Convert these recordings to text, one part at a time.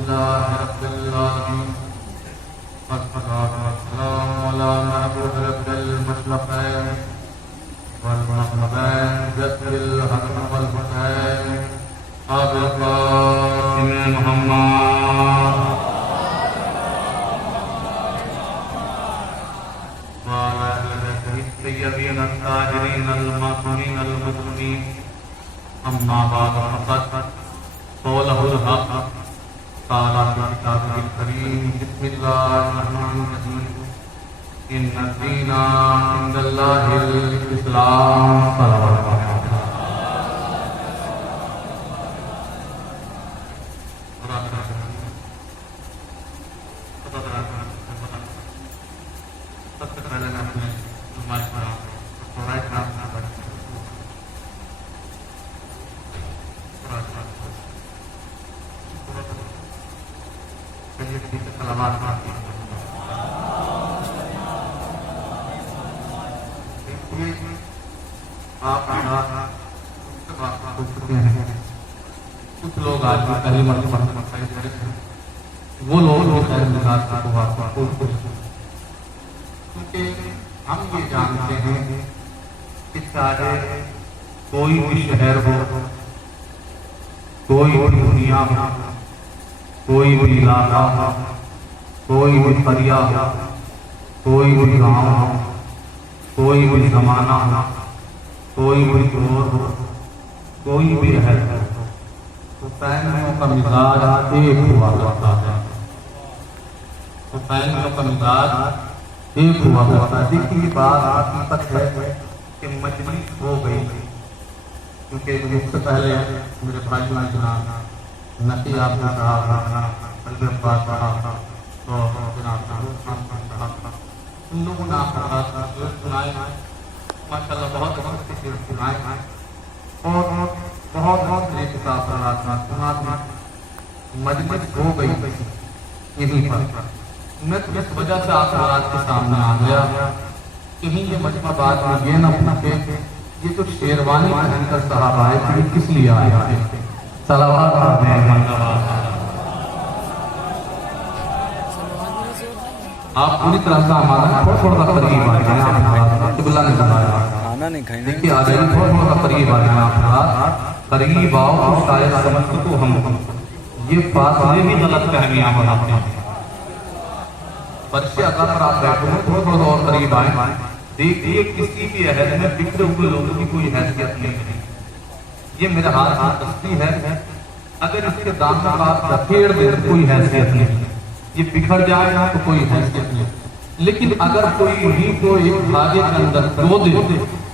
अल्हम्दुलिल्लाहि रब्बिल आलमीन वस्सलातु वस्सलामु अला नबिय्यिल मुशरफैन वल मुहम्मदैन जद्दिल हसन वल हुसैन अबुल कासिम मुहम्मद व अला आलिहि तय्यबीन अत्ताहिरीन अल मासूमीन अल मुस्लिमीन अम्मा बाद फक़द क़ौलहुल हक़ ताला फी किताबिहिल करीम बिस्मिल्लाहिर्रहमानिर्रहीम इन्नद्दीना इंदल्लाहिल इस्लाम सल्लल्लाहु अलैहि कुछ लोग आज भी पहली मरतबा दिखाई दे रहे हैं, वो लोग जो खैर मिजाज का हुआ क्योंकि हम ये जानते हैं कि चाहे कोई भी शहर हो, कोई भी दुनिया हो, कोई भी इलाका हो, कोई भी करिया हो, कोई भी गांव हो, कोई भी जमाना हो, कोई भी दौर हो, कोई भी है हुसैनियों का मिजाज एक हुआ करता है। हुसैनियों का मिजाज एक हुआ करता है। देखिए बात हकीकत है कि मजलिस हो गई, क्योंकि मुझसे पहले मेरे भाई नकी आपने कहा तो उन लोगों ने आपका सुनाए माशाल्लाह बहुत सुनाए और बहुत नेक मजलिस हो गई यहीं पर। मैं तो इस वजह से आप आज के सामने आ गया कहीं ये मजमा बात में ये न पूछे ये जो शेरवानी पहनकर साहब आए थे किस लिए आए थे। सलावत आप पूरी तरह से हमारा थोड़ा सा करीब आ जाए। ने बताया खाना नहीं खाएंगे, देखिए आ जाइए थोड़ा सा करीब आ जाए। करीब आओ तो शायद समझ तो हम ये फासले भी गलत फहमियां बनाते हैं। बच्चे अगर आप बैठो थोड़ा और करीब आए, देखिए किसी भी अहद में बिखरे हुए लोगों की कोई हैसियत नहीं है। ये मेरे हाथ में तस्वीर है, अगर इसके दाम का धकेड़ दे तो कोई हैसियत नहीं, ये बिखर जाएगा तो कोई हैसियत नहीं। लेकिन अगर कोई भी को एक धागे के अंदर दो दे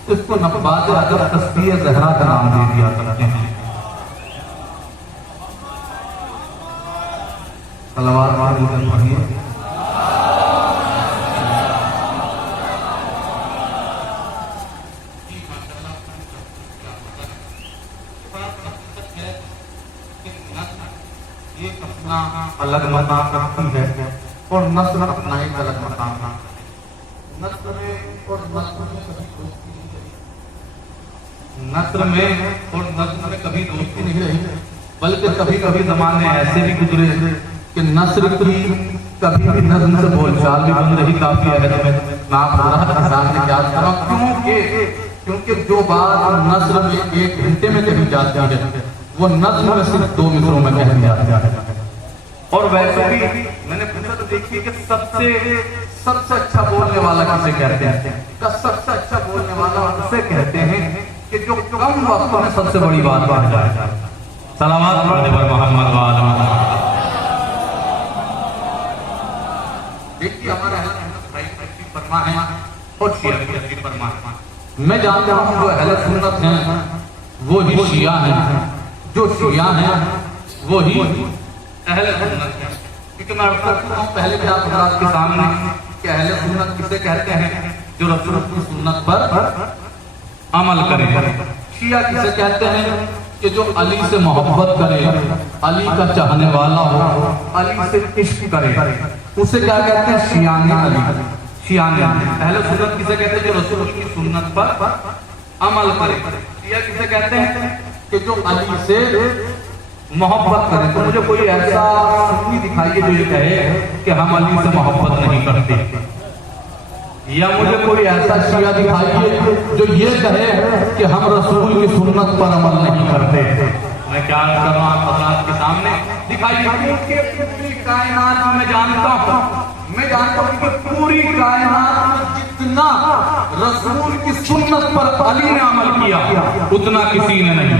तो इसको नफबाज अगर तस्बीह ज़हरा का नाम दे दिया करते हैं। सलावत पढ़िए। ये अपना अलग मकाम रखती है और नस्ल अपना एक अलग मकाम है। नस्ल में और नस्ल में कभी दोस्ती नहीं रही, बल्कि कभी कभी जमाने ऐसे भी गुजरे कि नस्ल की कभी भी नस्ल से बोलचाल भी बन रही काफी अहद में नाम हो रहा ने क्या करा। क्योंकि जो बात नस्ल में 1 घंटे में कही जाती है वो नस्ल में सिर्फ 2 मिनटों में कही जाती है। और वैसे भी मैंने पूछा तो देखिए कि सबसे अच्छा बोलने वाला किसे कहते हैं? सबसे अच्छा बोलने वाला उसे कहते हैं कि जो कम वक्त में सबसे बड़ी बात कह जाए। सलावत पढ़ने पर मोहम्मद वाला। देखिए हमारे भाई फरमा है और शिया की फरमा है। मैं जानता हूँ जो अहले सुन्नत हैं वो ही शिया हैं, जो शिया हैं वो ही अहले सुन्नत हैं। क्योंकि मैं अक्सर कहता हूँ पहले भी आप के सामने कि अहले सुन्नत किसे कहते हैं? जो रसूल की सुन्नत पर अमल करे। शिया किसे कहते हैं? कि जो अली से मोहब्बत करे, अली का चाहने वाला हो, अली से इश्क करे, उसे क्या कहते हैं? शियाने अली। शियाने अहले सुन्नत किसे कहते हैं? जो रसूल की सुन्नत पर अमल करे। शिया किसे कहते हैं? कि जो अली से मोहब्बत करें तो मुझे कोई ऐसा सुन्नी दिखाइए जो ये कहे कि हम अली से मोहब्बत नहीं करते, या मुझे कोई ऐसा शिया दिखाइए जो ये कहे कि हम रसूल की सुन्नत पर अमल नहीं करते। मैं क्या कर रहा हूँ हज़रात के सामने दिखाइए कि पूरी कायनात में जानता हूँ कि पूरी कायनात में जितना रसूल की सुन्नत पर अली ने अमल किया उतना किसी ने नहीं।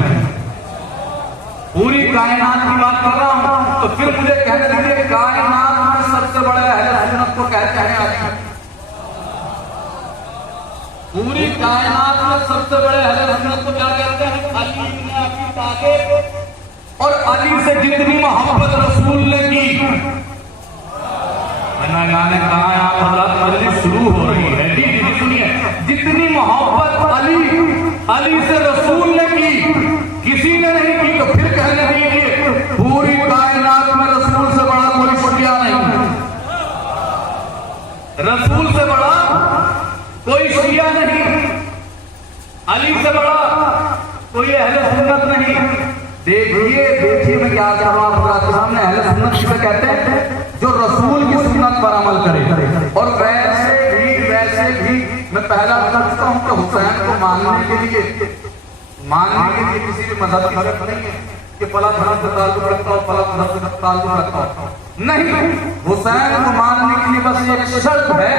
पूरी कायनात की बात कर रहा हूँ, तो फिर मुझे कहने दीजिए कायनात में सबसे बड़े अहले सुन्नत को कहते हैं अली। पूरी कायनात में सबसे बड़े अहले सुन्नत को क्या कहते हैं? अली इब्न अबी तालिब। और अली से जितनी मोहब्बत रसूल ने की, मैंने कहा यहाँ हज़रत मजलिस शुरू हो रही है, जी सुनिए, जितनी मोहब्बत अली से रसूल ने की किसी ने नहीं की, तो फिर कहने दीजिए पूरी कायनात में रसूल से बड़ा कोई शिया नहीं, रसूल से बड़ा कोई शिया नहीं, अली से बड़ा कोई अहले सुन्नत नहीं। देखिए मैं क्या कह रहा हूं आपके सामने, अहले सुन्नत किसे कहते हैं? जो रसूल की सुन्नत पर अमल करे। और वैसे भी मैं पहला समझता हूं कि हुसैन को मानने के लिए किसी भी मजहब की जरूरत नहीं है कि फला धर्म से ताल्लुक रखता हो, फला धर्म से ताल्लुक रखता हो, नहीं। हुसैन को मानने के लिए बस एक शर्त है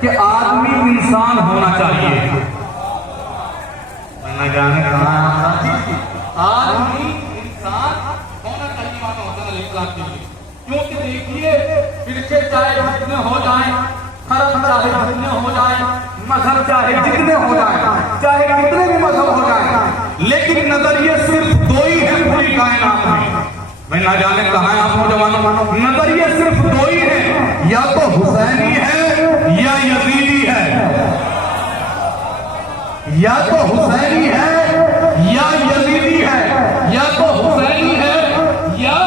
कि आदमी इंसान होना चाहिए। मैंने जाने कहा आदमी इंसान होना चाहिए मानो के लिए, क्योंकि देखिए फिरके चाहे जितने हो जाए, खरम चाहे जितने हो जाए, मजहब चाहे जितने हो जाए, चाहे कितने भी मजहब हो जाए, लेकिन नजरिए सिर्फ दो ही है पूरी कायनात में। मैं ना जाने कहा है आप नौजवानों, नजरिए सिर्फ दो ही है, या तो हुसैनी है या यजीदी है, या तो हुसैनी है या यजीदी है, या तो हुसैनी है या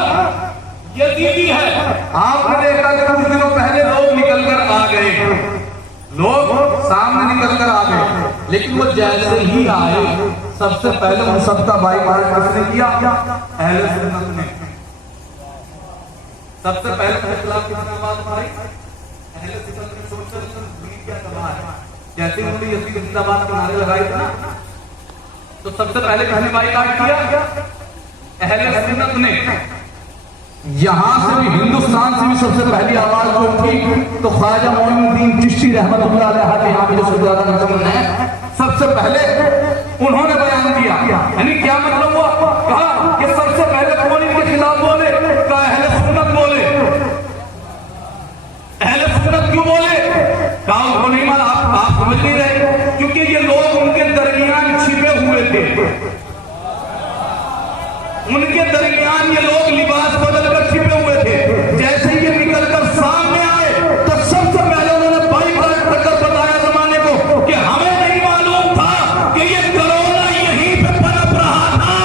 यजीदी है। आपने देखा कि कुछ दिनों पहले लोग निकलकर आ गए, लोग सामने निकलकर आ गए, लेकिन वो जैसे ही आए सबसे पहले उन सबका बाईकाट किसने किया? अहले सुन्नत ने। सबसे पहले खिलाफ किसने आवाज उठाई? अहले सुन्नत ने। सोचकर क्या तबाह है, जैसे उन्होंने यजीद जिंदाबाद के नारे लगाए थे ना, तो सबसे पहले किसने बाईकाट किया? अहले सुन्नत ने। यहां से भी, हिंदुस्तान से भी सबसे पहली आवाज जो उठी तो ख्वाजा मोइनुद्दीन चिश्ती रहमतुल्लाह अलैह के यहाँ भी जो है, सबसे पहले उन्होंने बयान दिया। यानी क्या मतलब हुआ? कहा कि सबसे पहले कौन इनके खिलाफ बोले? कहा अहले सुन्नत बोले। अहले सुन्नत क्यों बोले? कहा उनको नहीं माना, आप समझ नहीं रहे, क्योंकि ये लोग उनके दरमियान छिपे हुए थे, उनके दरमियान ये लोग लिबास बदलकर छिपे हुए थे। जैसे ये निकलकर सामने आए तो सबसे पहले उन्होंने बाईकाट करके बताया जमाने को कि हमें नहीं मालूम था कि ये कोरोना यहीं पे पनप रहा था।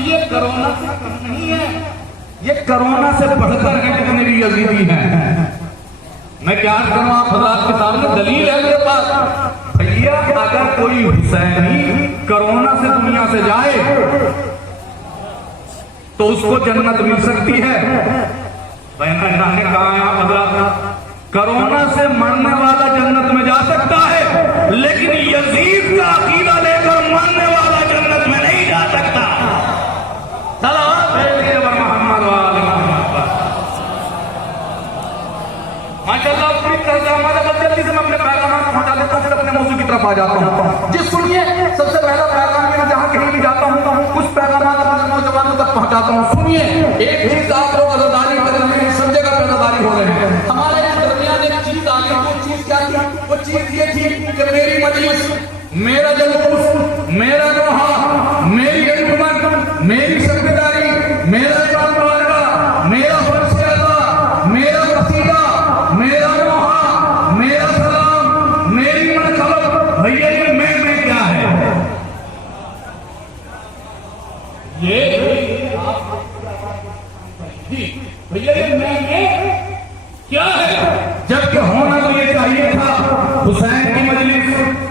ये कोरोना से कम नहीं है, ये कोरोना से बढ़कर है जितने भी यजीदी हैं। मैं क्या करूं आप हज़रात के सामने, दलील है मेरे पास। भैया अगर कोई हुसैनी कोरोना से दुनिया से जाए तो उसको जन्नत मिल सकती है। मैंने कहा है आप हज़रात, कोरोना से मरने वाला जन्नत में जा सकता है, लेकिन यजीद का अकीदा लेकर मरने वाला जन्नत में नहीं जा सकता। माशाअल्लाह पूरी तरह से हमारा बस जल्दी से मैं अपने पैगाम पहुंचा देता हूं, फिर अपने मौजू की तरफ आ जाता हूं। जी सुनिए, सबसे पहला पैगाम मैं जहां कहीं भी जाता हूं कुछ पैगाम अपने नौजवानों तक पहुंचाता हूं। सुनिए, एक चीज आप लोग अज़ादारी कर रहे हैं, सब जगह पे अज़ादारी हो रहे हैं। हमारे दरमियान एक चीज आ गई, वो चीज क्या थी? वो चीज ये थी कि मेरी मजलिस, मेरा जुलूस, मेरा नोहा, मेरी अंजुमन, मेरी सेक्रेटरी, मेरा इमाम बारगाह, मेरा फरसियादा, मेरा कसीदा, मेरा नोहा, मेरा सलाम, मेरी मनखबत। भैया ये मैं क्या है? ये भैया ये मैं क्या है? जबकि होना तो ये चाहिए था हुसैन की मजलिस,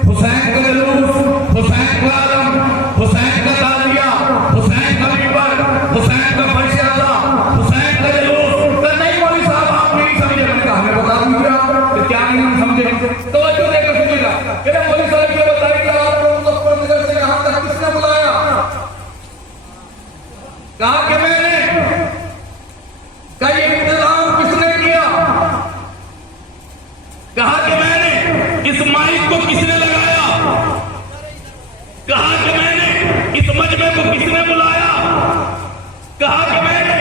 हुसैन का जुलूस, हुसैन का आलम, हुसैन का ताजिया, हुसैन का मिंबर, हुसैन का फरिश्ता, हुसैन का जुलूस। तो नहीं मौलवी साहब आप नहीं समझे। मैंने कहा हमें बता दीजिए आप कि क्या नहीं हम समझे। तो जो देकर सुनिएगा कि मौलवी साहब ये बताइए कि आपको मुजफ्फरनगर से यहाँ तक किसने बुलाया? कहा कि मैंने कई इंतजाम किसने किया? कहा कि मैंने इस माइक को किसने लगाया? कहा कि मैंने इस मजमे को किसने बुलाया? कहा कि मैंने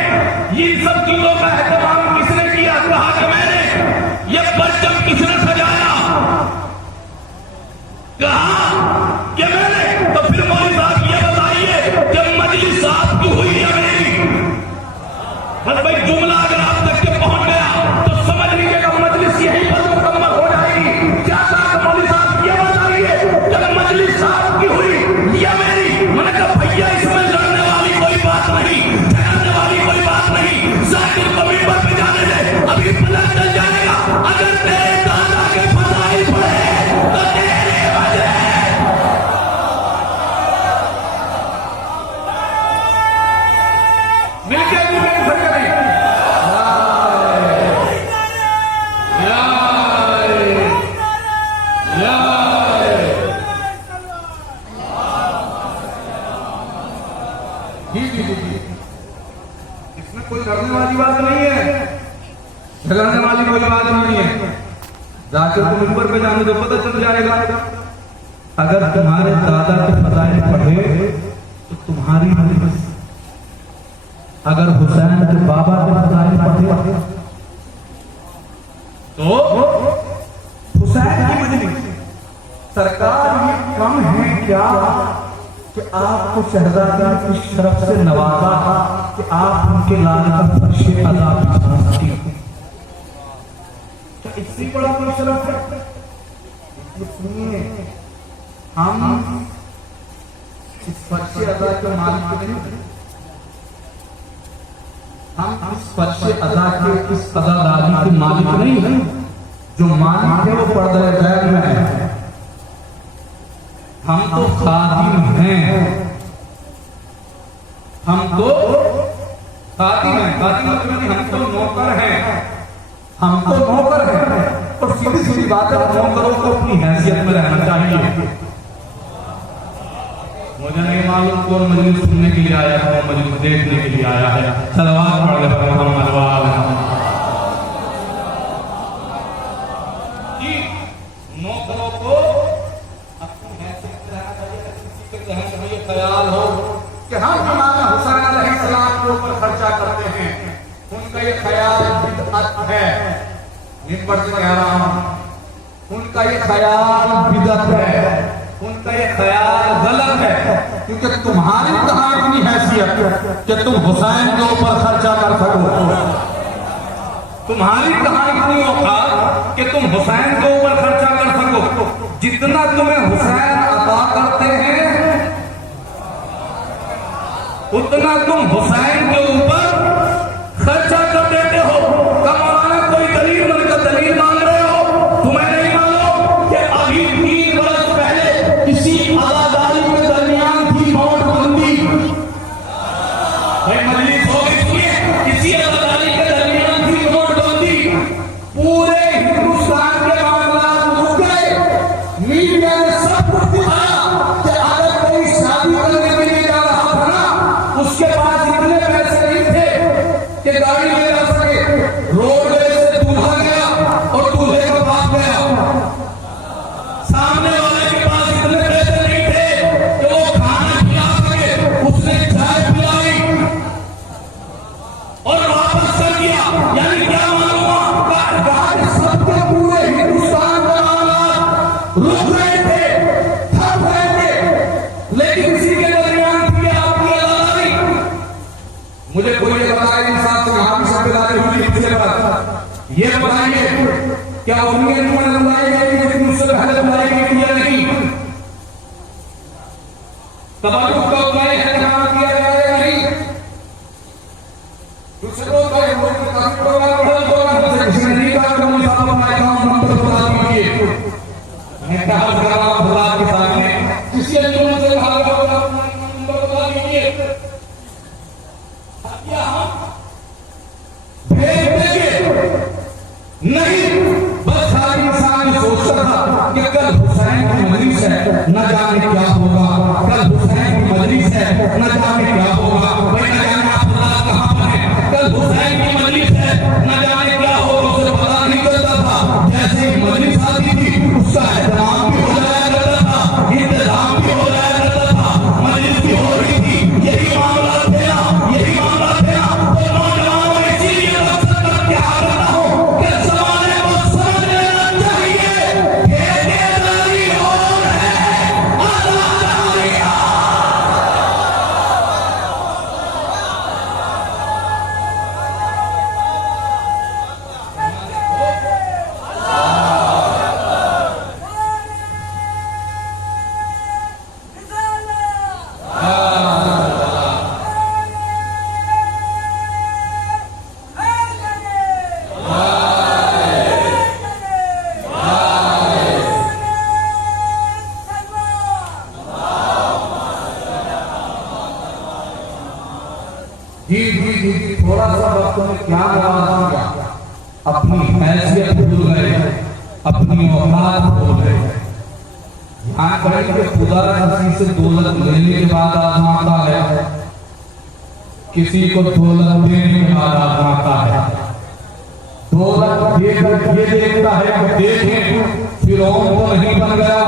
इन सब चीजों का एहतमाम किसने किया? कहा कि मैंने ये परचम किसने सजाया? कहा कि मैंने। तो फिर मौलवी साहब ये बताइए कि मजलिस आपकी हुई है मेरी? बस भाई जुमला अगर आप तक के पहुंच गया तो समझ लीजिएगा मजलिस यही पर मुकम्मल हो जाएगी। क्या कहा मौलवी साहब ये बताइए कि मजलिस आपकी हुई या मेरी? मैंने कहा भैया इसमें लड़ने वाली कोई बात नहीं, ठहरने वाली कोई बात नहीं। जाकिर को मिंबर पे जाने दे, अभी पता चल जाएगा। अगर तेरे दादा के फजाइल पढ़े तो तेरे वजह मिलके इसमें कोई डरने वाली बात नहीं है, डरने वाली कोई बात नहीं है। जाकिर को मिंबर पे जाने दो, पता चल जाएगा। अगर तुम्हारे दादा के फजाइल पढ़े तो तुम्हारी मजलिस, अगर हुसैन के बाबा के फजाइल पढ़े तो हुसैन की मजलिस। सरकार ये कम है क्या कि आपको शहजादा की शरफ से नवाजा कि आप उनके लाल का फर्श अदा बिछा सकती हो? क्या इससे बड़ा कोई शरफ है? सुनिए, हम इस फर्श अदा के मालिक नहीं, हम इस फर्श अदा के इस अदादारी के मालिक नहीं। जो मालिक है वो पर्दा गैब में है, हम तो खादिम हैं। हम तो खादिम हैं, खादिम मतलब हम तो नौकर हैं, हम तो नौकर हैं। और सीधी सीधी बात है, नौकरों को अपनी हैसियत में रहना चाहिए। मुझे नहीं मालूम कौन मजलिस सुनने के लिए आया है, मजलिस देखने के लिए आया है। सलवात पढ़ ले मोहम्मद वाले जी। नौकरों को ये ख्याल हो कि हम इमाम हुसैन अलैहिस्सलाम के ऊपर खर्चा करते हैं, उनका ये ख्याल बिदअत है। मिंबर से कह रहा हूं, उनका ये ख्याल बिदअत है, उनका ये ख्याल गलत है। क्योंकि तुम्हारी कहां इतनी हैसियत कि तुम हुसैन के ऊपर खर्चा कर सको? तुम्हारी कहां इतनी औकात कि तुम हुसैन के ऊपर खर्चा कर सको? जितना तुम्हें हुसैन अता करते हैं उतना तुम हुसैन के ऊपर खर्चा कर देते हो। कमाना कोई दलील बनकर दलील मांग रहे हो? तुम्हें नहीं मालूम कि अभी 3 वर्ष पहले किसी अदादारी के दरमियान थी नोटबंदी। भाई मजलिस हो गई, किसी अदादारी के दरमियान थी नोटबंदी। पूरे हिंदुस्तान के मामला रुक गए। मीडिया ने सब कुछ दिखाया कि अगर कोई शादी करने के लिए जा रहा था ना, उसके पास इतने पैसे नहीं थे कि गाड़ी ले जा सके। रोडवेज से दूल्हा गया और दूल्हे का बाप गया। सामने वाले के पास इतने पैसे नहीं थे कि वो खाना खिला सके, उसने चाय पिलाई और वापस कर दिया। यानी क्या मालूम हुआ? सबके पूरे हिंदुस्तान का मामला रुक रहे थे, थक रहे थे, लेकिन इसी के दरमियान थी आपकी अदादारी। मुझे कोई ये बताया इंसान से यहाँ भी सब अदादारी हुई इसके बाद ये बताइए क्या उनके में बुलाई गई कि मुझसे पहले बुलाई गई थी या नहीं? तबादुल का उपाय है जहाँ किया जाएगा नहीं। दूसरे लोग काफी प्रोग्राम किसी ने नहीं भेज देंगे नहीं, बस हर इंसान सोचता था कि कल हुसैन की मजलिस है, न जाने क्या होगा, कल हुसैन की मजलिस है, न जाने क्या होगा, भाई न जाने आप कहां पर है, कल हुसैन की मजलिस है, न जाने क्या होगा, उसे पता नहीं चलता था। जैसे ही मजलिस आती थी उसका एहतराम भी हो जाया करता था, इंतजाम भी हो जाया करता था, मजलिस भी हो रही थी। यही मामला थे ना, यही मामला थे ना। तो नौजवानों इसीलिए मकसद का क्या करना हो कि ज़माने को समझ लेना चाहिए, ठेकेदारी और है आज़ादारियां। जी, थोड़ा सा वक्त में क्या नवाज किया, अपनी हैसियत भूल गए, अपनी औकात भूल गए। यहाँ करें कि खुदा किसी से दौलत लेने के बाद आजमाता है, किसी को दौलत देने के बाद आजमाता है। दौलत देकर ये देखता है कि देखें फिरौन तो नहीं बन गया,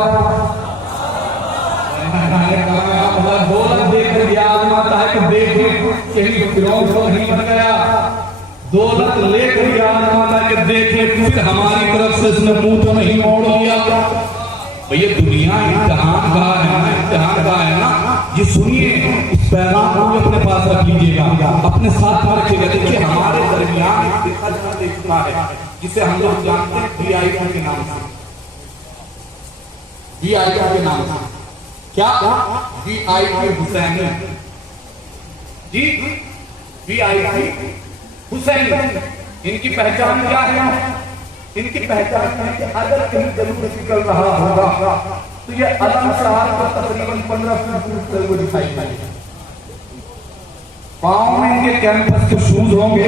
दौलत देकर यह आजमाता है कि देखें कहीं फिरौन तो नहीं बन गया। दौलत लेकर यह आजमाता है कि देखें फिर हमारी तरफ से इसने मुंह तो नहीं मोड़ लिया। भैया दुनिया इम्तिहान का है ना, इम्तिहान का है ना। ये सुनिए, इस पैगाम को भी अपने पास रख लीजिएगा, अपने साथ में रखिएगा। देखिए हमारे दरमियान देखता है जिसे हम लोग जानते हैं DII के नाम से, DII के नाम से। क्या DII हुसैन जी, DII हुसैन। इनकी पहचान क्या है? इनकी पहचान है कि अगर कहीं जरूर निकल रहा होगा तो ये अलम शहर को तकरीबन 15 फीट ऊपर दिखाई देगा। पांव में इनके कैंपस के शूज होंगे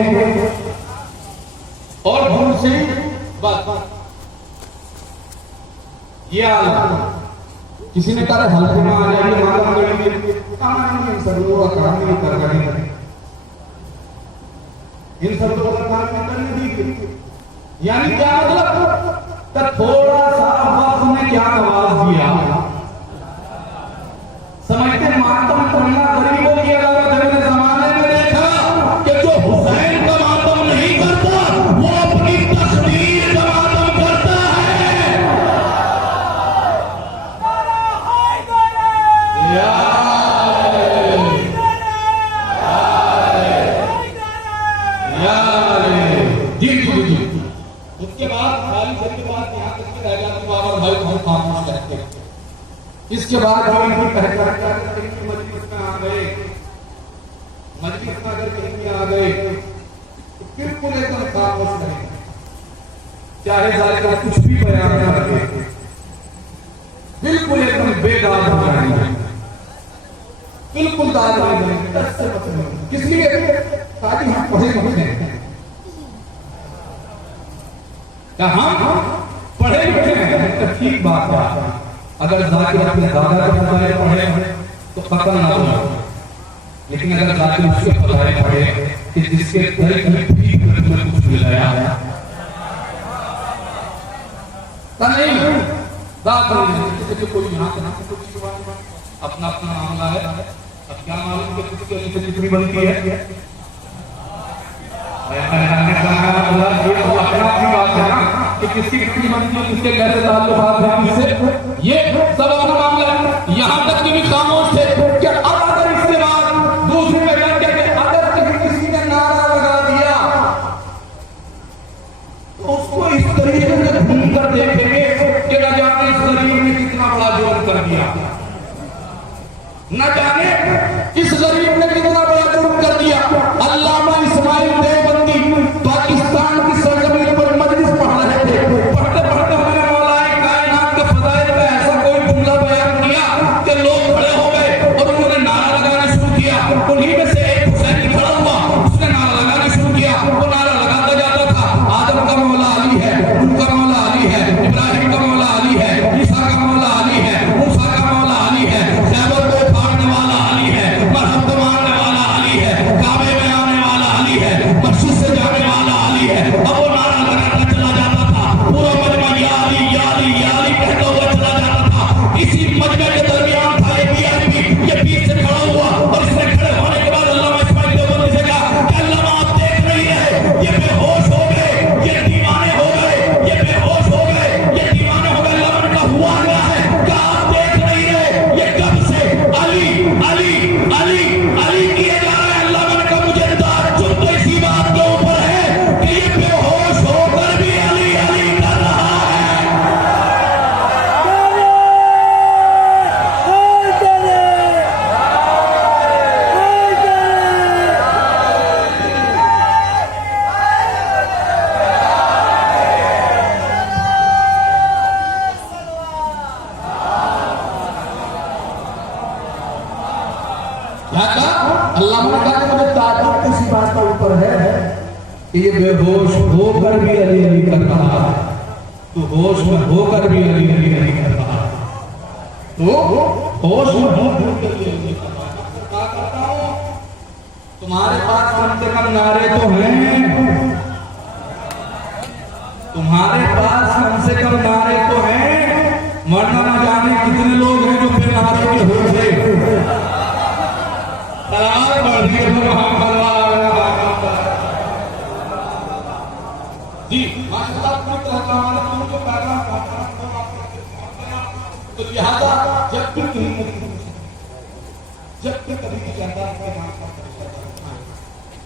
और दूर से बस ये आलम। किसी ने कहा हल्के में आ जाइए, मालूम करेंगे कहां सर्वों का काम नहीं कर रहे हैं, इन सर्वों का काम नहीं करने दीजिए। यानी क्या मतलब कि थोड़ा सा वक्त में क्या आवाज दिया, समझते मातम करना गरीबों की अदालत है। मैंने जमाने में देखा कि जो हुसैन का मातम नहीं करता वो अपनी तकदीर का मातम करता है। उसके बाद खाली घर के बाद यहाँ तक के रह जाती बाबा भाई बहुत खामोश रहते हैं। इसके बाद मजलिस में आ गए, मजलिस में अगर कहीं आ गए तो बिल्कुल एकदम खामोश रहेंगे, चाहे जायका कुछ भी बयान करें, बिल्कुल एकदम बेदाग हो जाएंगे, बिल्कुल दाग नहीं देंगे। किस लिए? ताकि हम पढ़े लिखे हैं, हम पढ़े लिखे हैं तो ठीक बात है। अगर जाकिर अपने दादा के फजाइल पढ़े तो खत्म ना हो, लेकिन अगर जाकिर उसके फजाइल पढ़े कि जिसके दिल में ठीक में कुछ मिल गया नहीं दादा किसी कोई यहाँ से ना कुछ अपना अपना मामला है। अब क्या मालूम कि किसके नीचे कितनी बनती है, ये तो अपना अपनी बात है ना कि किसकी कितनी बनती है, किसके कैसे ताल्लुकात हैं किससे, ये सब अपना मामला है। यहाँ तक कि भी खामोश थे कि अब अगर इसके बाद दूसरी बयान कहते अगर कहीं किसी ने नारा लगा दिया तो उसको इस तरीके से घूम कर देखेंगे कि न जाने इस गरीब ने कितना बड़ा जुर्म कर दिया, न जाने इस गरीब ने कितना बड़ा जुर्म कर दिया। अल्लामा इस्माइल देवबंदी पाकिस्तान की सरजमीन पर मजलिस पढ़ रहे थे, पढ़ते पढ़ते उन्होंने मौलाए कायनात के फजाइल का ऐसा कोई जुमला बयान किया कि लोग खड़े हो गए और उन्होंने नारा लगाना शुरू किया। उन्हीं में से एक हुसैन खड़ा हुआ, उसने नारा लगाना शुरू किया, वो नारा बेहोश होकर भी अली अली कर रहा है, तू होश में होकर भी अली अली अली कर रहा है, तो होश में होकर भी अली अली कर रहा है। क्या करता हूं, तुम्हारे पास कम से कम नारे तो हैं, तुम्हारे पास कम से कम नारे तो हैं, वरना न जाने कितने लोग हैं जो फिर नारे के हो गए। सलाम बढ़ दिए जी माशाअल्लाह। तो लिहाजा जब भी कभी भी कहता है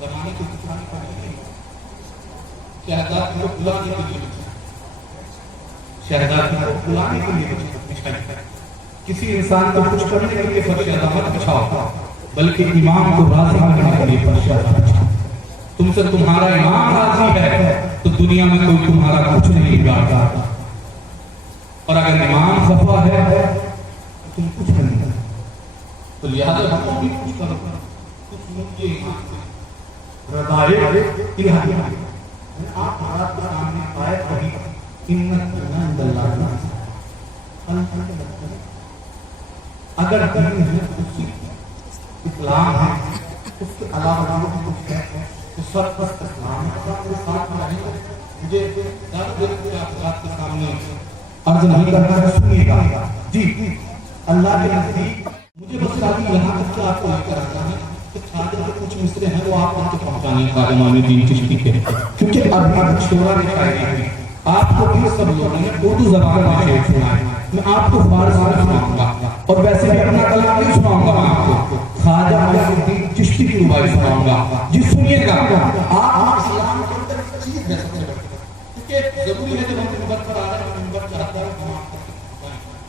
जमाने की दुकान शहजादी को बुलाने के लिए, शहजादी को बुलाने के लिए किसी इंसान को कुछ करने के लिए फरियाद मत बिछाओ, बल्कि इमाम को राजी करने के लिए फरियाद बिछाओ। तुमसे तुम्हारा इमाम राजी है तो दुनिया में कोई तुम्हारा कुछ नहीं बिगाड़ता, और अगर इमाम खफा है तो तुम कुछ नहीं कर। तो लिहाजा तुम भी कुछ करो, कुछ मुझे इमाम से आप भारत के सामने आए कभी अगर इस्लाम है, उसके अलावा कुछ है तो सब इस्लाम के साथ रहेंगे। मुझे आपके सामने अर्ज नहीं करना है, सुनिएगा जी। अल्लाह के नजदीक मुझे बस शादी यहाँ तक के आपको लेकर आना है कि खादिर के कुछ मिसरे हैं वो आप तक पहुँचाने का इमामुद्दीन चिश्ती के, क्योंकि अभी छोरा ने शायरी आपको भी सब लोगों ने उर्दू जबान में शेर सुनाए, मैं आपको फारसी में सुनाऊंगा, और वैसे भी अपना कलाम नहीं सुनाऊंगा, मैं आपको ख्वाजा मोइनुद्दीन चिश्ती की रुबाई सुनाऊंगा जी। सुनिएगा आप इस्लाम के अंदर एक चीज है सबसे बड़ी, क्योंकि जरूरी है जब हम मिंबर पर आ रहे हैं, मिंबर चाहता है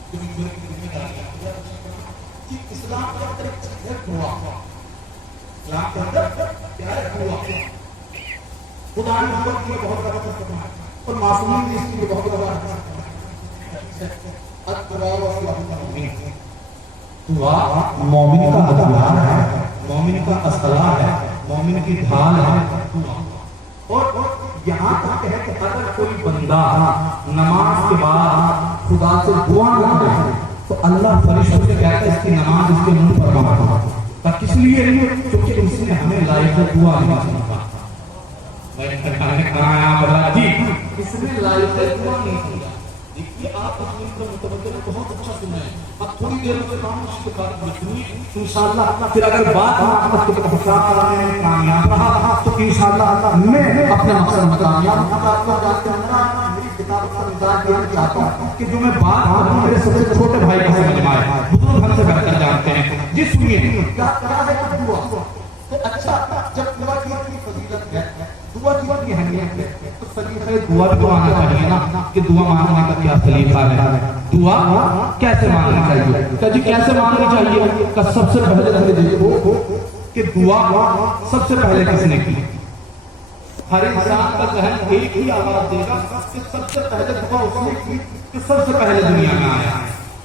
कि मिंबर की जिम्मेदारी है कि इस्लाम के अंदर एक चीज है दुआ। इस्लाम के अंदर क्या है? दुआ। खुदा ने दुआ की बहुत बड़ा और मासूम भी इसकी बहुत बड़ा दुआ मोमिन का हथियार है, मोमिन का असला है, मोमिन की ढाल है। और यहाँ तक है कि अगर कोई बंदा नमाज के बाद खुदा से दुआ न करे तो अल्लाह फरिश्तों से कहता है इसकी नमाज इसके मुंह पर मांगो। किस लिए? क्योंकि उसने हमें लायक दुआ नहीं समझा। इसने लायक दुआ नहीं समझा। देखिए आप बहुत अच्छा सुना है, अब थोड़ी देर में इंशाअल्लाह फिर अगर बात कामयाब रहा तो इंशाअल्लाह मैं अपने मकसद में कामयाब चाहता हूँ कि जो मैं बात मेरे सबसे छोटे भाई को समझ में आए, बुजुर्ग हमसे बेहतर जानते हैं जी। सुनिए क्या है दुआ। तो अच्छा जब दुआ की फजीलत है, दुआ की अहमियत है, तो सलीका दुआ भी आना चाहिए ना कि दुआ मांगने का क्या सलीका है, दुआ कैसे मांगनी चाहिए। तो जी कैसे मांगनी चाहिए का सबसे पहले देखो कि दुआ सबसे पहले किसने की। हर इंसान का जहन एक ही आवाज देगा कि सबसे पहले दुआ उसने की कि सबसे पहले दुनिया में आया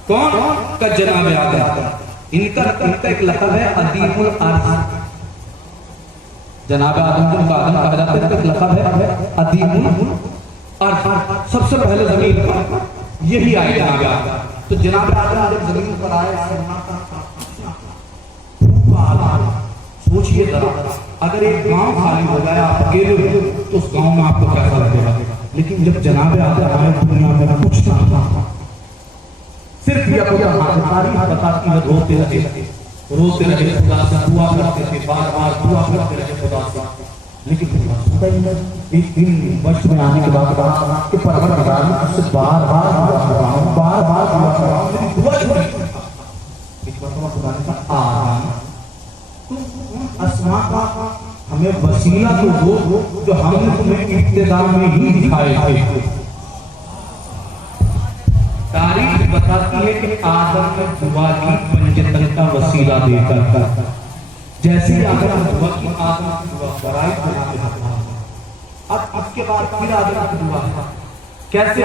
कौन? का जनाब आदम। इनका एक लक़ब है अदीमुल अर्ज़। जनाब आदम को आदम कहा जाता है, एक लक़ब है अदीमुल अर्ज़। सबसे पहले जमीन पर यही आए जनाब आदम। तो जनाब आदम जब जमीन पर आए, सोचिए जरा, अगर एक गांव खाली हो जाए आप अकेले हो तो उस गांव में आपको कैसा लगेगा। लेकिन जब जनाब आदम आए दुनिया में कुछ ना था, सिर्फ ये तारीफ बताती है, रोते रहे खुदा से दुआ करते थे, बार बार दुआ करते रहे खुदा से। लेकिन एक दिन वर्ष में आने के बाद कहा कि परवरदिगार ने उससे बार बार दुआ छुड़ी। एक मरतबा खुदा ने कहा अस्मा का हमें वसीला तो दो जो हमने तुम्हें इब्तिदा में ही दिखाए थे। तारीख बताती है कि आदम ने दुआ की पंजतन का वसीला देकर, जैसे ही आदम ने दुआ की, आदम की दुआ बराई बनाते। अब इसके बाद फिर आदम की दुआ कैसे?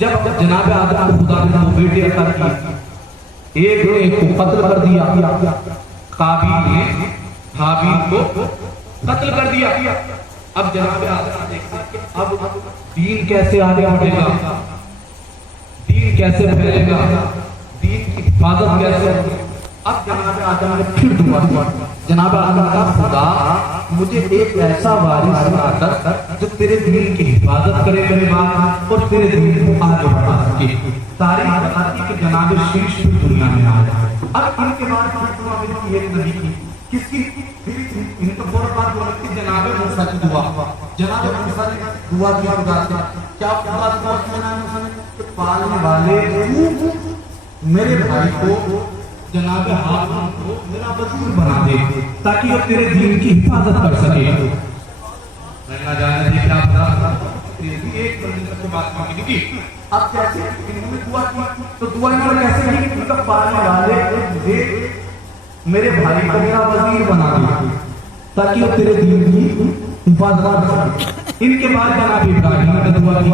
जब जनाब आदम खुदा ने दो बेटे अता किए, एक को कत्ल कर दिया, काबिल ने हाबिल को कत्ल कर दिया। अब जनाब आदम देखते हैं कि अब दीन कैसे आगे बढ़ेगा, दीन कैसे फैलेगा, दीन की हिफाजत कैसे होगी। अब जनाब आदम ने फिर दुआ की। जनाब आदम का खुदा मुझे एक ऐसा वारिस बना कर जो तेरे दीन की हिफाजत करे मेरे बाद और तेरे दीन को आगे बढ़ा सके। तारीख बताती कि जनाब शीश भी दुनिया में आ जाए। अब इनके बाद दुआ मिलती है नबी की, किसकी? इनको बहुत बात बोलती जनाब मूसा की दुआ। जनाब मूसा ने दुआ की खुदा से, क्या दुआ की जनाब मूसा ने कि पालने वाले मेरे भाई को जनाब हारून को मेरा वजीर बना दे ताकि वो तेरे दीन की हिफाजत कर सके। मैं ना जाने दे क्या पता एक बंदे से बात मांगी थी। अब कैसे इन्होंने दुआ की, तो दुआ इन्होंने कैसे की? उनका पालने वाले मेरे भाई को मेरा वजीर बना दे ताकि वो तेरे दीन की हिफाजत कर सके। इनके बाद जनाब इब्राहिम ने दुआ की,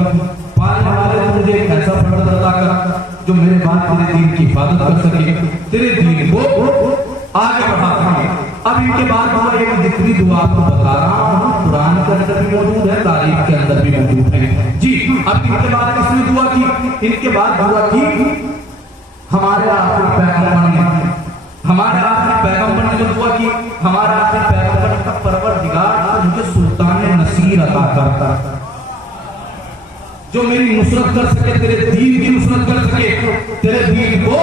पालने वाले मुझे एक ऐसा फर्ज अता कर जो मेरे बाद तेरे दीन की हिफाजत कर सके, तेरे दीन को आगे बढ़ा सके। अब इनके बाद दुआ ये जितनी दुआ आपको बता रहा हूँ कुरान के अंदर भी मौजूद है, तारीख के अंदर भी मौजूद है जी। अब इनके बाद किसने दुआ की? इनके बाद दुआ की हमारे आखिरी पैगंबर ने, हमारे आखिरी पैगंबर ने जो दुआ की, हमारे आखिरी पैगंबर का परवरदिगार मुझे सुल्तान नसीर अता कर जो मेरी नुसरत कर सके, तेरे दीन की नुसरत कर सके, तेरे दीन को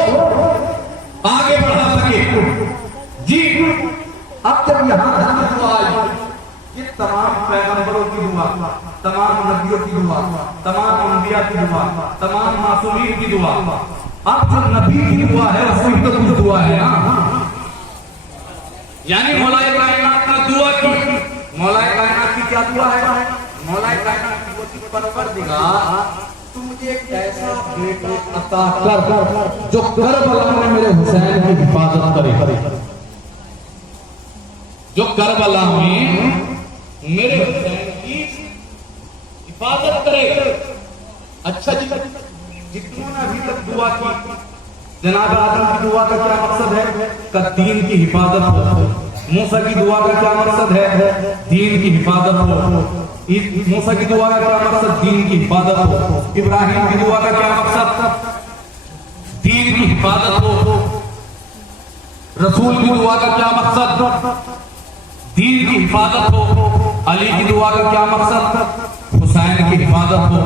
आगे बढ़ा सके जी। अब जब यहाँ दुआ आई, ये तमाम पैगंबरों की दुआ, तमाम नबियों की दुआ, तमाम अंबिया की दुआ, तमाम मासूमीन की दुआ। अब जो नबी की दुआ है उसकी तो कुछ दुआ है ना, यानी मौलाए कायनात ने दुआ की। मौलाए कायनात की क्या दुआ है? मौलाए कायनात की परवरदिगार तू मुझे एक ऐसा बेटा अता कर जो करबला में मेरे हुसैन की हिफाजत करे, जो करबला में मेरे हुसैन की हिफाजत करे। अच्छा जी, जितनों ने अभी तक दुआ की, जनाब आदम की दुआ का क्या मकसद है? का दीन की हिफाजत हो। मूसा की दुआ का क्या मकसद है? दीन की हिफाजत हो। मूसा की दुआ का क्या मकसद? दीन की हिफाजत हो। इब्राहिम की दुआ का क्या मकसद? दीन की हिफाजत हो। रसूल की दुआ का क्या मकसद? दीन की हिफाजत हो। अली की दुआ का क्या मकसद? हुसैन की हिफाजत हो।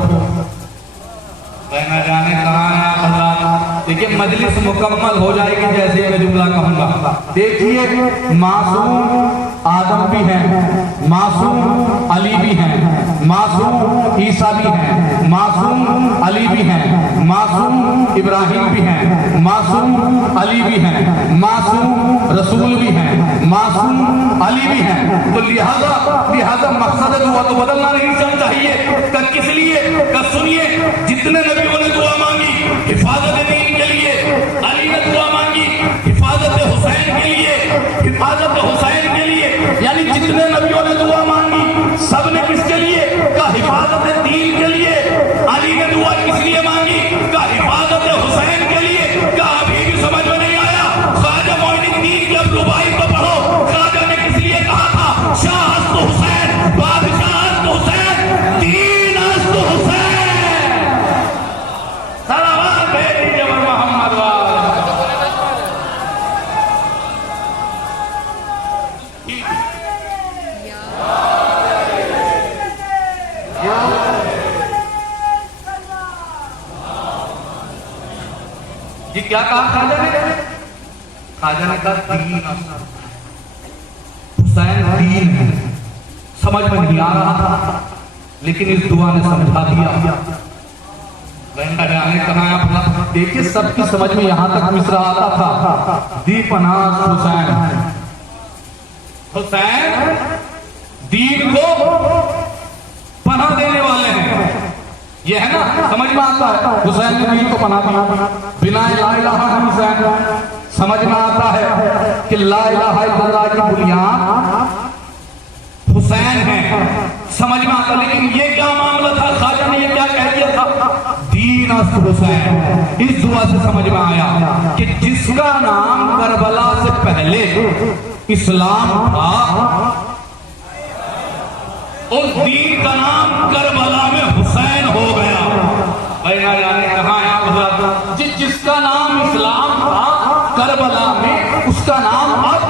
कहना जाने कहाँ है आप? देखिए मजलिस मुकम्मल हो जाएगी जैसे मैं जुमला कहूंगा। देखिए मासूम आदम भी हैं, मासूम अली भी हैं, मासूम ईसा भी हैं, मासूम अली भी हैं, मासूम इब्राहिम भी हैं, मासूम अली भी हैं, मासूम रसूल भी हैं, मासूम अली भी हैं। तो लिहाजा मकसद दुआ तो बदलना नहीं चाहिए। किस लिए? सुनिए, जितने नबियों ने दुआ मांगी हिफाजत दीन के लिए, अली ने दुआ मांगी हिफाजत हुसैन के लिए, हिफाजत हुसैन के लिए, यानी जितने नबियों ने दुआ मांगी सबने किसके लिए? का हिफाजत दीन के लिए। अली ने दुआ किस लिए मांगी? का हिफाजत हुसैन के लिए। का अभी भी समझ में नहीं आया? ख्वाजा मोइनुद्दीन की अब रुबाई को पढ़ो। ख्वाजा ने किस लिए कहा था? शाह अस्त हुसैन, बादशाह अस्त हुसैन, दीन अस्त हुसैन। सलावत भेज दीजिए मोहम्मद वाला। ये क्या कहा ख्वाजा ने? ख्वाजा ने कहा दीन हुसैन दीन है। समझ में नहीं आ रहा था, लेकिन इस दुआ ने समझा दिया। कहा देखिए सबकी समझ में यहां तक मिसरा आता था। दीपनाज हुसैन, हुसैन दीन को पनाह देने वाले हैं। ये है ना, समझ में आता है। हुसैन ने दीन को पनाह दिया। बिना ला इलाहा हुसैन समझ में आता है कि ला इलाहा इल्लल्लाह की बुनियाद हुसैन है, समझ में आता। लेकिन ये क्या मामला था? ख्वाजा ने ये क्या कह दिया था? दीन अस्त हुसैन। इस दुआ से समझ में आया कि जिसका नाम करबला से पहले इस्लाम था उस दीन का नाम करबला में हुसैन हो गया। भाई ना जाने कहाँ है आप, जिसका नाम इस्लाम था करबला में, उसका नाम अब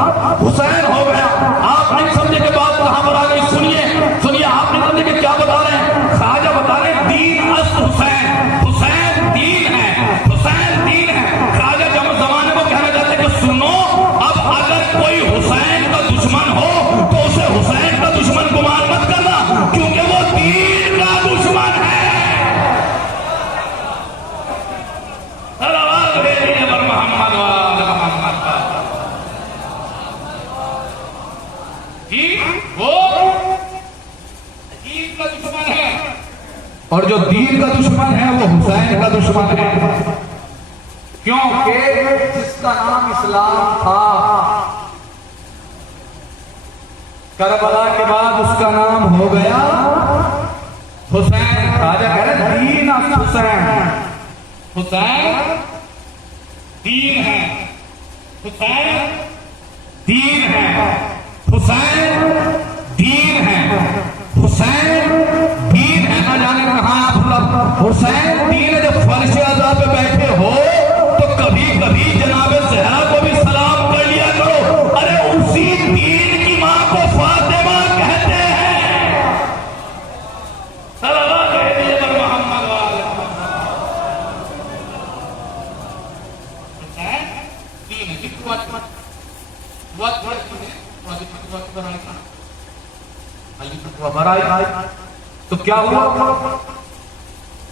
हुसैन हो गया। आप नहीं समझे कि बात कहां पर आ गई? सुनिए सुनिए, आप नहीं समझे कि क्या बता रहे हैं? ख्वाजा बता रहे हैं दीन अस हुसैन, हुसैन दीन है, हुसैन दीन है। ख्वाजा जब जमाने को कहना चाहते कि सुनो, अब अगर कोई हुसैन का दुश्मन हो तो उसे हुसैन का दुश्मन गुमान मत करना, क्योंकि वो दीन का दुश्मन है। और जो दीन का दुश्मन है वो हुसैन का दुश्मन है, क्योंकि जिसका नाम इस्लाम था करबला के बाद उसका नाम हो गया हुसैन। राजा कह रहे दीन अस हुसैन, हुसैन दीन है, हुसैन दीन है, हुसैन दीन है, हुसैन दीन है। ना जाने कहां आप हुसैन दीन है। जब फर्श अज़ा पे बैठे हो तो कभी कभी जनाब ज़हरा को भी सलाम कर लिया करो। अरे उसी दीन की मां को फातिमा कहते हैं। सल्लल्लाहु अलैहि मोहम्मद हुसैन दीन है। किस वक्त तो क्या हुआ?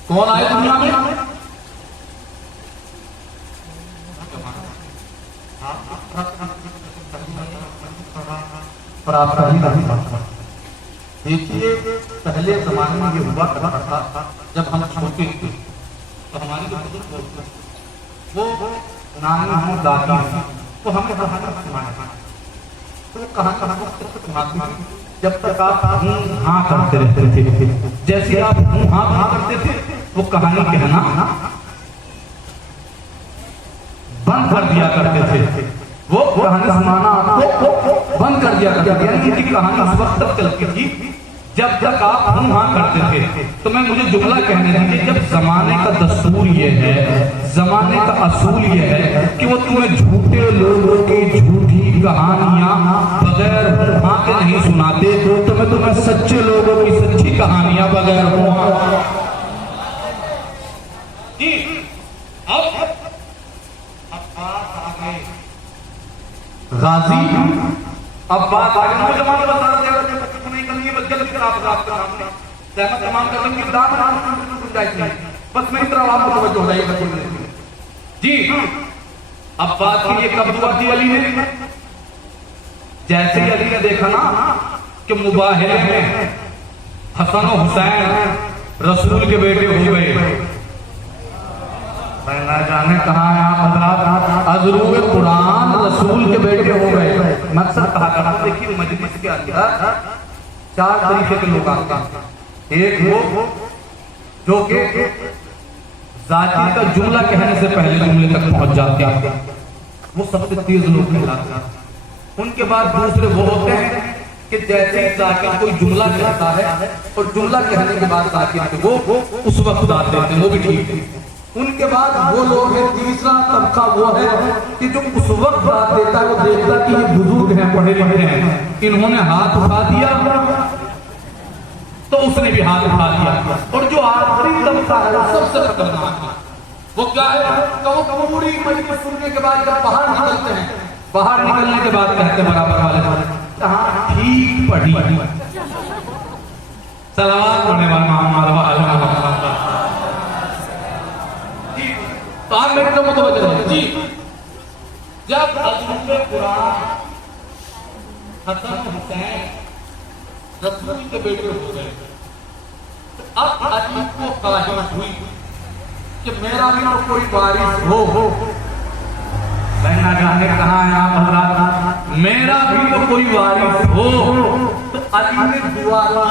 कौन आए दुनिया में? पर आप देखिए, पहले जमाने में ये हुआ करता था, जब हम छोटे थे तो हमारी वो नानी हो दादी तो हमें कहानी सुनाया, तो कहानी जब तक आप हाँ करते रहते थे, जैसे आप हाँ करते थे वो कहानी कहना बंद कर दिया करते थे। वो कहानी सुनाना आपको बंद कर दिया करते थे, यानी कि कहानी उस वक्त तक चलती थी जब तक आप हाँ करते थे। तो मैं मुझे जुमला कहने दीजिए, जब जमाने का दस्तूर ये है, जमाने का असूल ये है कि वो तुम्हें झूठे लोगों की झूठी कहानियां बगैर हाँ के नहीं सुनाते, तो मैं तुम्हें सच्चे लोगों की सच्ची कहानियां बगैर जी। अब गाजी अब्बास आगे मुझे जमाना बता रहे हैं, नहीं करनी है, बस जल्दी कर आप सामने सहमत तमाम करने की गुंजाइश, बस मैं इतना आपको तवज्जो हो जाएगी जी। अब्बास के लिए कब दुआ की अली ने? जैसे ही अली ने देखा ना कि मुबाहिले में हसन और हुसैन रसूल के बेटे हो गए, ना जाने कहा है आप हजरात, अजरूब कुरान रसूल के बेटे हो गए। मकसद कहा करना, देखिए मजलिस के अंदर चार तरीके के लोग आते हैं। एक वो जो कि जाती का जुमला कहने से पहले जुमले तक पहुंच जाते हैं, वो सबसे तेज लोग कहलाते हैं। उनके बाद दूसरे वो होते हैं कि जैसे जाकिर कोई जुमला कहता है और जुमला कहने के बाद जाकिर वो उस वक्त दाद देते हैं, वो भी ठीक है। उनके बाद वो लोग हैं, तीसरा तबका वो है कि जो उस वक्त दाद देता है, वो देखता कि ये बुजुर्ग हैं, पढ़े लिखे हैं, इन्होंने हाथ उठा दिया तो उसने भी हाथ उठा दिया। और जो आखिरी तबका है वो सबसे खतरनाक है। वो क्या है? तो वो पूरी मजलिस सुनने के बाद जब बाहर निकलते हैं, बाहर निकलने के बाद कहते बराबर वाले हाँ ठीक पढ़ी, सलावत पढ़ने वाला तो आप मेरे को मुतवज्जो रहिए जी। जब अजरूब कुरान हसन हुसैन रसूल के बेटे हो गए, तो अब अली को ख्वाहिश हुई कि मेरा भी तो कोई वारिस हो। ना जाने कहाँ है आप हजरात, मेरा भी तो कोई वारिस हो। तो अली ने दुआ की,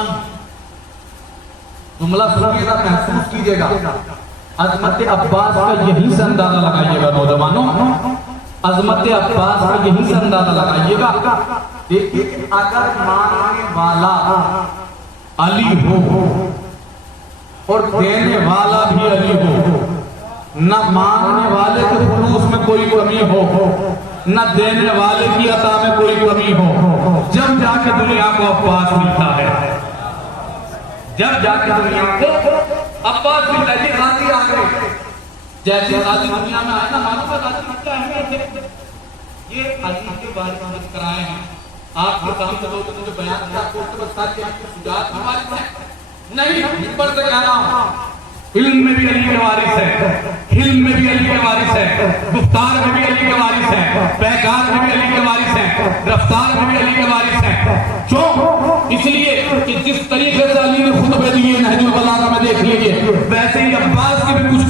जुमला सुनिएगा, महसूस कीजिएगा। अजमत अब्बास का यही से अंदाजा लगाइएगा नौजवानों, अजमत अब्बास का यही से अंदाजा लगाइएगा। देखिए अगर मानने वाला अली हो और देने वाला भी अली हो, न मांगने वाले के खुलूस में कोई कमी हो, न देने वाले की अता में कोई कमी हो, जब जाके दुनिया को अब्बास मिलता है, जब जाके दुनिया को अब्बास मिलता है। गाजी आ गए, जैसे गाजी दुनिया में आए ना, मालूम है गाजी क्या है? ये अली के बारे में बात कराए हैं। आपके सामने लोगों ने जो बयान किया आपको बता दिया कि शुजाअत हमारी है नहीं, ऊपर से कह रहा हूं इल्म में भी अली के वारिस है, हिल्म में भी अली के वारिस है, गुफ्तार में भी अली के वारिस है, पैगाम में भी अली के वारिस है, रफ्तार में भी अली के वारिस है। क्यों? इसलिए कि जिस तरीके से अली ने खुतबे दिए नहजुल बलागा में देख लीजिए, वैसे ही अब्बास के भी कुछ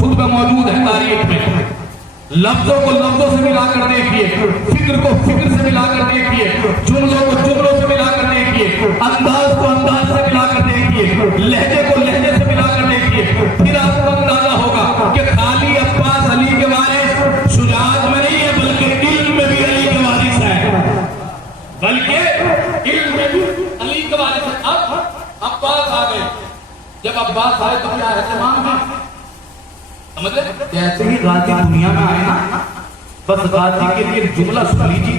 खुतबे मौजूद है तारीख में। लफ्जों को लफ्जों से मिलाकर देखिए, फिक्र को फिक्र से मिलाकर देखिए, जुमलों को जुमलों से मिलाकर देखिए, अंदाज को अंदाज से मिलाकर देखिए, लहजे को लहजे से मिलाकर देखिए, फिर आपको अंदाजा होगा कि खाली अब्बास अली के वारिस शुजाअत में नहीं है, बल्कि इल्म में भी अली के वारिस है, बल्कि इल्म में भी अली के वारिस है। अब अब्बास आ गए, जब अब्बास आए तो क्या है तमाम है, मतलब जैसे ही गाजी दुनिया में आए ना, बस गाजी के लिए जुमला सुन लीजिए,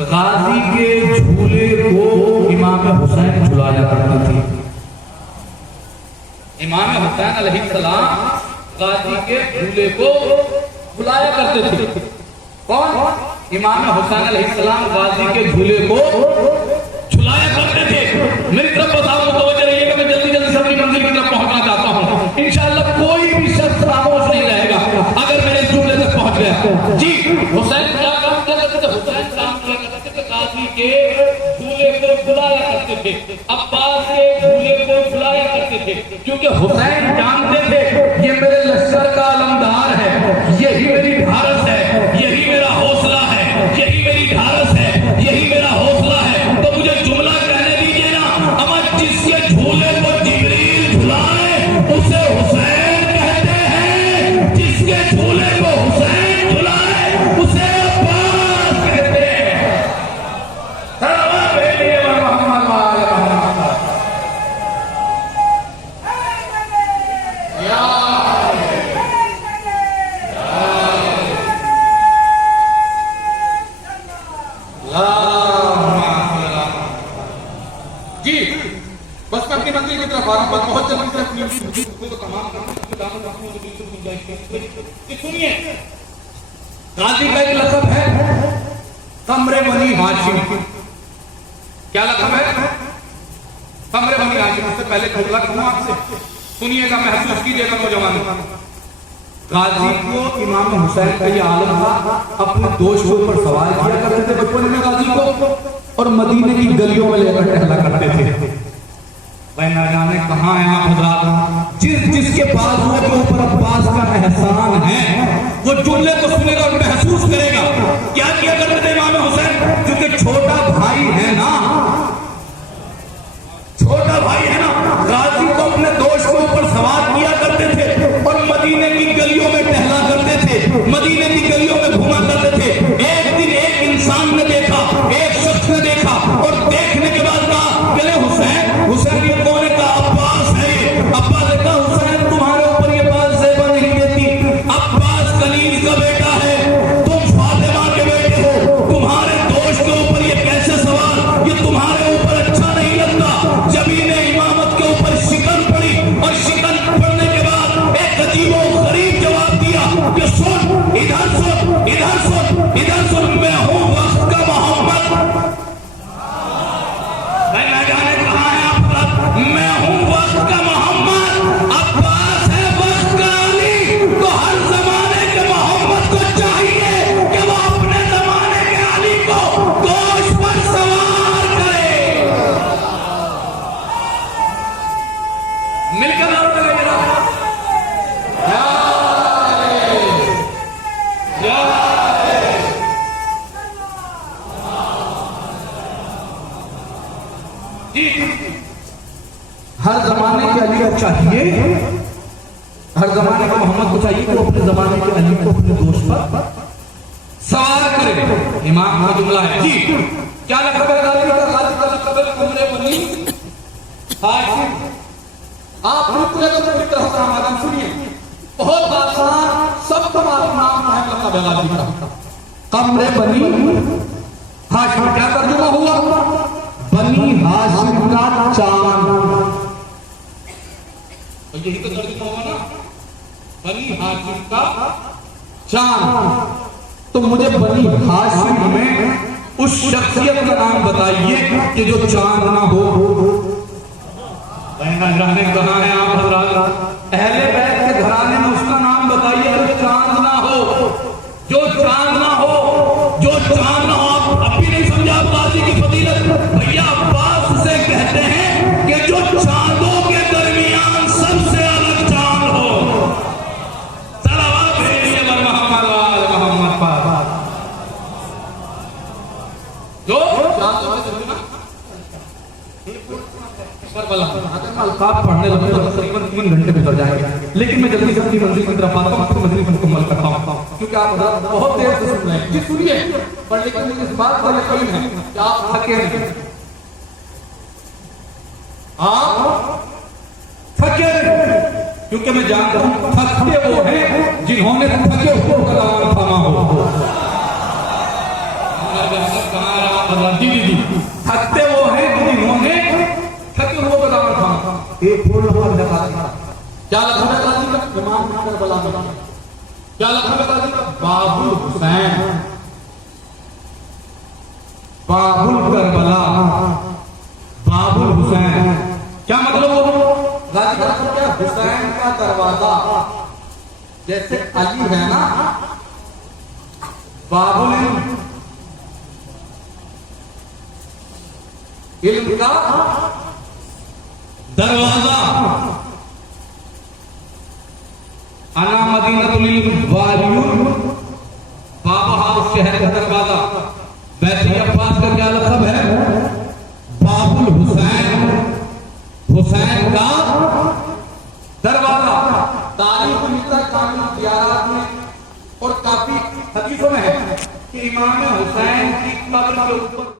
गाजी के झूले को इमाम हुसैन झुलाया करते थे। इमाम हुसैन अलैहिस्सलाम गाजी के झूले को झुलाया करते थे। कौन? इमाम हुसैन अलैहिस्सलाम गाजी के झूले को झुलाया करते थे। मेरी तरफ बताओ, मुतवज्जो रहिएगा, मैं जल्दी जल्दी अपनी मंजिल की तरफ पहुंचना चाहता हूं। इंशाअल्लाह कोई भी शख्स खामोश नहीं रहेगा अगर मेरे जुमले तक पहुंच गया। जी, हुसैन क्या काम किया करते थे? हुसैन काम किया करते थे, गाजी के झूले को झुलाया करते थे, अब्बास के झूले को झुलाया करते थे, क्योंकि हुसैन जानते थे ये मेरे लश्कर का अलमदार है, यही मेरी ढारस है, यही मेरा हौसला है, यही मेरी ढारस है, यही मेरा हौसला है। तो मुझे जुमला कहने दीजिए ना, अमर जिसके झूले को जिब्रील झुलाए उसे हुसैन कहते हैं, जिसके झूले को हुसैन झुलाए उसे अब्बास कहते हैं। जी, बस मैं अपनी मंजिल की तरफ आ रहा हूं, बहुत जल्दी से अपनी को तमाम सुनिए। गाजी का एक लक़ब है कमरे बनी हाशिम। क्या लक़ब है? कमरे बनी हाशिम। उससे पहले खुला कहूं आपसे, सुनिएगा, महसूस कीजिएगा नौजवान। गाजी को इमाम हुसैन का ये आलम था, अपने दोस्तों पर सवार किया करते थे बचपन में गाजी को, और मदीने की गलियों में लेकर टहला करते थे। वह न जाने कहाँ है आप हज़रात, जिसके बाजुओं के ऊपर अब्बास का एहसान है, वो जुमले को सुनेगा और महसूस करेगा। क्या किया करते थे इमाम हुसैन? क्योंकि छोटा भाई है ना, छोटा भाई है ना, गाजी को अपने दोस्त के ऊपर सवार किया करते थे और मदीने की गलियों में टहला करते थे, मदीने की गलियों में घुमा करते थे। एक दिन एक इंसान ने देखा, एक शख्स ने देखा, और देखने के बाद कहा, चले हुसैन, हुसैन ये कौन है? कहा अब्बास है ये। अब्बास ने कहा हुसैन तुम्हारे ऊपर ये बात ज़ेबा नहीं देती, अब्बास कलील का बेटा है, तुम फातिमा के बेटे हो, तुम्हारे दोस्त के ऊपर ये कैसे सवाल, ये तुम्हारे ऊपर अच्छा नहीं लगता। जब इन्हें इमामत के ऊपर शिकन पड़ी, और शिकन पड़ने के बाद एक अजीबो गरीब जवाब दिया कि सुन, इधर सुन, इधर सुन, इधर सुन, मैं हूं वक्त का मोहम्मद। मैं न जाने कहाँ है आप, मैं हूं वक्त का मोहम्मद, अब्बास है वक्त का अली। तो हर जमाने के मोहम्मद को चाहिए कि वो अपने जमाने के अली को गोश पर सवार करे। मिलकर लौट गए जी। हर जमाने के अली को चाहिए, हर जमाने के मोहम्मद को चाहिए कि वो अपने जमाने के अली को अपने दोस्त पर सवार करे। इमाम का जुमला है जी। क्या लक़ब है गाजी का? गाजी का लक़ब है कमरे बनी हाशिम, आप पूरे तो पूरी तरह समाधान सुनिए। बहुत आसान सब तुम्हारा नाम है लक़ब है गाजी का। कमरे बनी हाशिम, क्या तर्जुमा हुआ? बनी हाशिम का चांद। तो यही तो तर्जुमा हुआ ना, बनी हाशिम का चांद। तो मुझे बनी हाशिम में उस शख्सियत का नाम बताइए कि जो चांद ना हो। घराने कहाँ है आप हजरात? अहले बैत के घराने में उसका नाम बताइए जो चांद ना हो, जो चांद ना हो, जो चांद ना हो। आप अभी नहीं समझा गाजी की फजीलत? भैया अब्बास उसे कहते हैं कि जो चांदों के दरमियान सबसे अलग चांद हो। सलावत भेजिए बर मोहम्मद वाल मोहम्मद पर। जो चांदों के दरमियान अल्फाज पढ़ने लगे तो तकरीबन 3 घंटे गुजर जाएंगे, लेकिन मैं जल्दी से अपनी मंजिल की तरफ आता हूँ, मंजिल को मुकम्मल करता हूँ, क्योंकि आप बहुत देर से सुन रहे हैं। जी सुनिए, पर लेकिन मुझे इस बात का यकीन है कि आप थके नहीं, आप थके नहीं, क्योंकि मैं जानता हूँ थकते वो हैं जिन्होंने थके हुए का दामन थामा हो। जी थकते वो हैं जिन्होंने एक फूल नंबर लगा दिया। क्या लगा दिया गाजी का? इमाम करबला में। क्या लगा दिया गाजी का? बाबुल हुसैन, बाबुल करबला, बाबुल हुसैन। क्या मतलब वो गाजी का? क्या हुसैन का दरवाजा। जैसे अली है ना बाबुल इल्म का दरवाजा, अना मदीनतुल इल्म वालियुन, बाबा हाउस शहर का दरवाजा। बैती अब्बास का क्या लक़ब है? बाबुल हुसैन, हुसैन का दरवाजा। तारीख मिस्र कामिल ज़ियारत में और काफी हदीसों में है कि इमाम हुसैन की कब्र के ऊपर